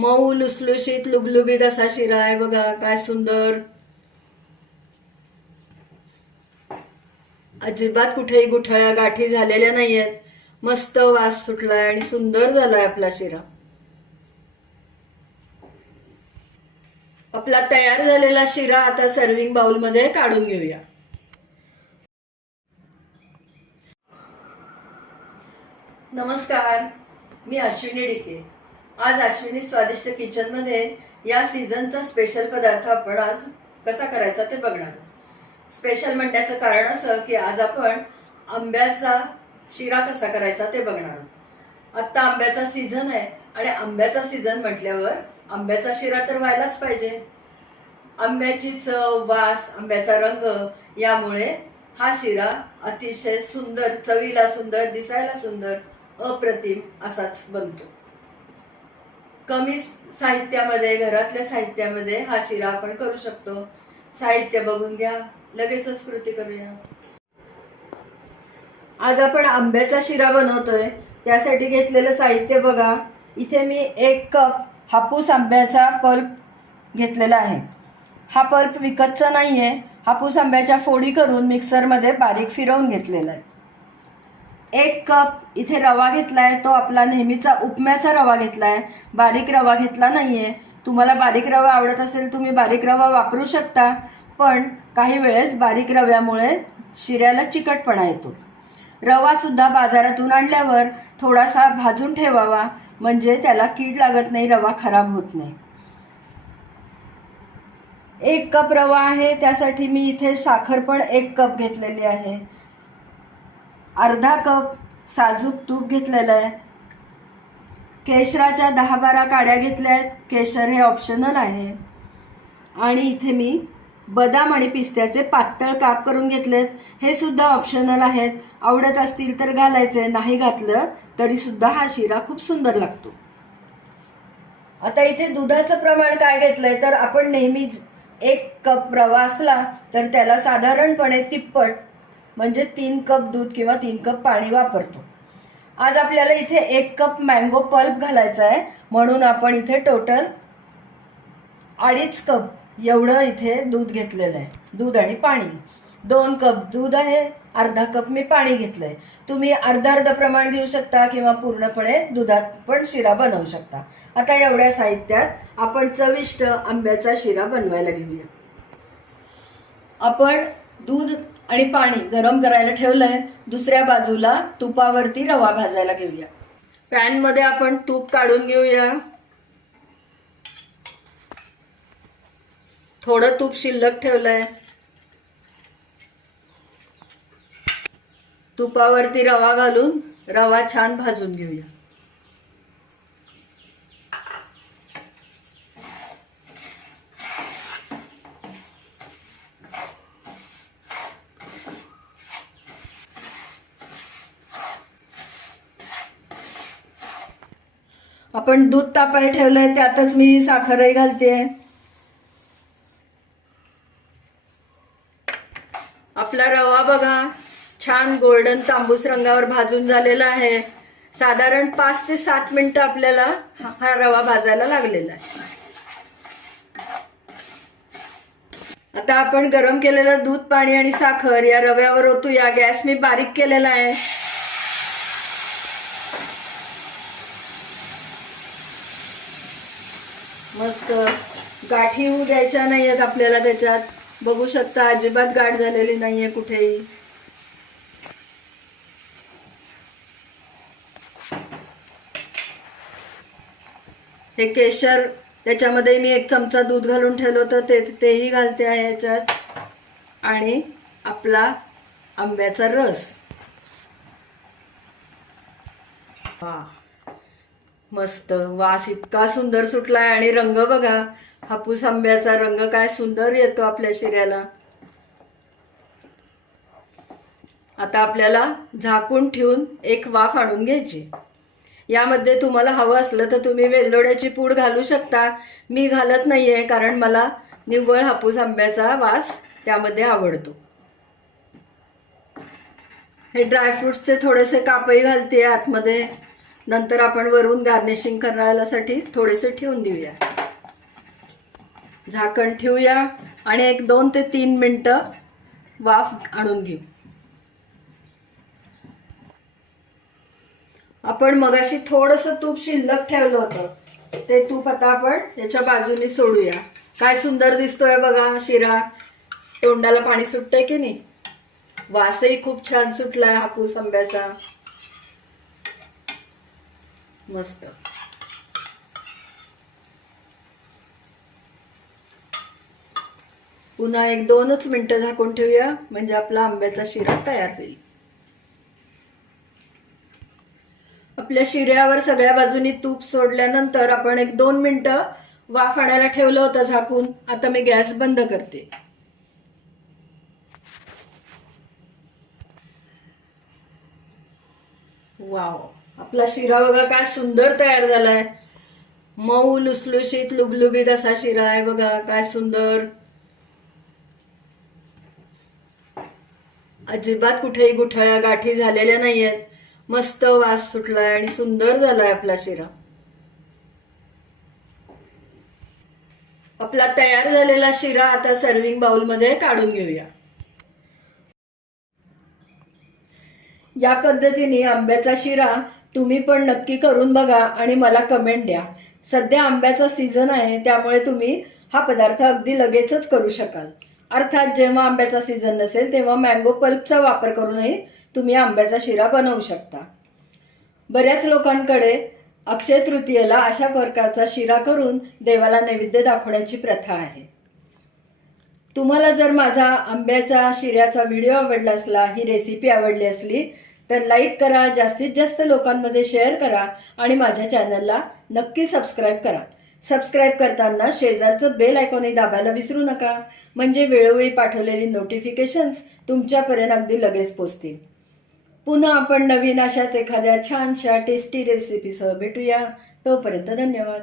मऊ लुसलुशीत लुबलुबीत असा शिरा आहे बघा काय सुंदर. अजिबात कुठेही गुठळ्या गाठी झालेल्या नाहीयेत. मस्त वास सुटलाय आणि सुंदर झालाय आपला शिरा. आपला तयार झालेला शिरा आता सर्विंग बाउलमध्ये काढून घेऊया. नमस्कार मी अश्विनी डिके आज अश्विनी स्वादिष्ट किचनमध्ये या सीझनचा स्पेशल पदार्थ आपण आज कसा करायचा ते बघणार. स्पेशल म्हणण्याचं कारण असं की आज आपण आंब्याचा शिरा कसा करायचा ते बघणार. आत्ता आंब्याचा सीझन आहे आणि आंब्याचा सीझन म्हटल्यावर आंब्याचा शिरा तर व्हायलाच पाहिजे. आंब्याची चव वास आंब्याचा रंग यामुळे हा शिरा अतिशय सुंदर चवीला सुंदर दिसायला सुंदर अप्रतिम असाच बनतो. कमी साहित्यामध्ये घरातल्या साहित्यामध्ये हा शिरा आपण करू शकतो. साहित्य बघून घ्या. लगेचच कृती करूया. आज आपण आंब्याचा शिरा बनवतोय. त्यासाठी घेतलेलं साहित्य बघा. इथे मी एक कप हापूस आंब्याचा पल्प घेतलेला आहे. हा पल्प विकतचा नाही आहे हापूस आंब्याच्या फोडी करून मिक्सरमध्ये बारीक फिरवून घेतलेला आहे. एक कप इथे रवा घेतला आहे तो आपला नेहमीचा उपम्याचा रवा घेतला आहे बारीक रवा घेतला नाही आहे तुम्हाला बारीक रवा आवडत असेल तुम्ही बारीक रवा वापरू शकता पण काही वेळेस बारीक रव्यामुळे शिऱ्याला चिकटपणा येतो. रवासुद्धा बाजारातून आणल्यावर थोडासा भाजून ठेवावा म्हणजे त्याला कीड लागत नाही रवा खराब होत नाही. एक कप रवा आहे त्यासाठी मी इथे साखर पण एक कप घेतलेली आहे. अर्धा कप साजूक तूप घेतलेलं आहे. केशराच्या दहा बारा काड्या घेतल्या आहेत केशर हे ऑप्शनल आहे. आणि इथे मी बदाम आणि पिस्त्याचे पातळ काप करून घेतलेत. हे सुद्धा ऑप्शनल आहेत. आवडत असतील तर घालायचे. नाही घातलं तरी सुद्धा हा शिरा खूप सुंदर लागतो. आता इथे दुधाचं प्रमाण काय घेतलंय? तर आपण नेहमी एक कप रवा असला तर त्याला साधारणपणे तिप्पट म्हणजे तीन कप दूध किंवा तीन कप पाणी वापरतो. आज आपल्याला इथे एक कप मँगो पल्प घालायचा आहे. म्हणून आपण इथे टोटल अडीच कप एवढं इथे दूध घेतलेलं आहे. दूध आणि पाणी. दोन कप दूध आहे अर्धा कप मी पाणी घेतलंय. तुम्ही अर्धा अर्ध प्रमाण घेऊ शकता किंवा पूर्णपणे दुधात पण शिरा बनवू शकता. आता एवढ्या साहित्यात आपण चविष्ट आंब्याचा शिरा बनवायला घेऊया. आपण दूध आणि पाणी गरम करायला ठेवलंय दुसऱ्या बाजूला तुपावरती रवा भाजायला घेऊया. पॅनमध्ये आपण तूप काढून घेऊया. थोडं तूप शिल्लक ठेवलंय. तुपावरती रवा घालून रवा छान भाजून घेऊया. आपण दूध तापायला ठेवलंय त्यातच मी साखरही घालते. आपला रवा बघा छान गोल्डन तांबूस रंगावर भाजून झालेला आहे. साधारण पाच ते सात मिनिटं आपल्याला हा हा रवा भाजायला लागलेला आहे. आता आपण गरम केलेलं दूध पाणी आणि साखर या रव्यावर ओतूया. गॅस मी बारीक केलेला आहे. मस्त गाठी होऊ द्यायच्या नाही आहेत आपल्याला त्याच्यात. बघू शकता अजिबात गाठ झालेली नाही आहे कुठेही. हे केशर त्याच्यामध्ये मी एक चमचा दूध घालून ठेवलं होतं ते तेही घालते आहे याच्यात. आणि आपला आंब्याचा रस. हा. मस्त. वास इतका सुंदर सुटलाय आणि रंग बघा. हापूस आंब्याचा रंग काय सुंदर येतो आपल्या शिऱ्याला. आता आपल्याला झाकून ठेवून एक वाफ आणून घ्यायची. यामध्ये तुम्हाला हवं असलं तर तुम्ही वेलदोड्याची पूड घालू शकता. मी घालत नाहीये कारण मला निव्वळ हापूस आंब्याचा वास त्यामध्ये आवडतो. हे ड्रायफ्रुट्सचे थोडेसे कापही घालते आतमध्ये. नंतर आपण वरून गार्निशिंग करायलासाठी थोडेसे ठेवून देऊया. झाकण ठेवूया आणि एक दोन ते तीन मिनटं वाफ आणून घेऊ. आपण मगाशी थोडंसं तूप शिल्लक ठेवलं होतं. ते तूप आता आपण याच्या बाजूने सोडूया. काय सुंदर दिसतोय बघा शिरा. तोंडाला पाणी सुटतंय की नाही? वासही खूप छान सुटलाय हापूस आंब्याचा. मस्त. पुन्हा एक दोनच मिनटं झाकून ठेवूया म्हणजे आपला आंब्याचा शिरा तयार होईल. आपल्या शिऱ्यावर सगळ्या बाजूनी तूप सोडल्यानंतर आपण एक दोन मिनटं वाफ आणायला ठेवलं होतं झाकून. आता मी गॅस बंद करते. वाव. आपला शिरा बघा काय सुंदर तयार झालाय. मऊ लुसलुशीत लुबलुबीत असा शिरा आहे बघा काय सुंदर. अजिबात कुठेही गुठळ्या गाठी झालेल्या नाहीयेत. मस्त वास सुटलाय आणि सुंदर झालाय आपला शिरा. आपला तयार झालेला शिरा आता सर्विंग बाउलमध्ये काढून घेऊया. या पद्धतीने आंब्याचा शिरा तुम्ही पण नक्की करून बघा आणि मला कमेंट द्या. सध्या आंब्याचा सीझन आहे त्यामुळे तुम्ही हा पदार्थ अगदी लगेचच करू शकाल. अर्थात जेव्हा आंब्याचा सीझन नसेल तेव्हा मँगो पल्पचा वापर करूनही तुम्ही आंब्याचा शिरा बनवू शकता. बऱ्याच लोकांकडे अक्षय तृतीयेला अशा प्रकारचा शिरा करून देवाला नैवेद्य दाखवण्याची प्रथा आहे. तुम्हाला जर माझा आंब्याचा शिऱ्याचा व्हिडिओ आवडला असला ही रेसिपी आवडली असली तर लाईक करा जास्तीत जास्त लोकांमध्ये शेअर करा आणि माझ्या चॅनलला नक्की सबस्क्राईब करा. सबस्क्राईब करताना शेजारचं बेल आयकॉनही दाबायला विसरू नका. म्हणजे वेळोवेळी पाठवलेली नोटिफिकेशन्स तुमच्यापर्यंत अगदी लगेच पोचतील. पुन्हा आपण नवीन अशाच एखाद्या छानशा टेस्टी रेसिपीसह भेटूया. तोपर्यंत धन्यवाद.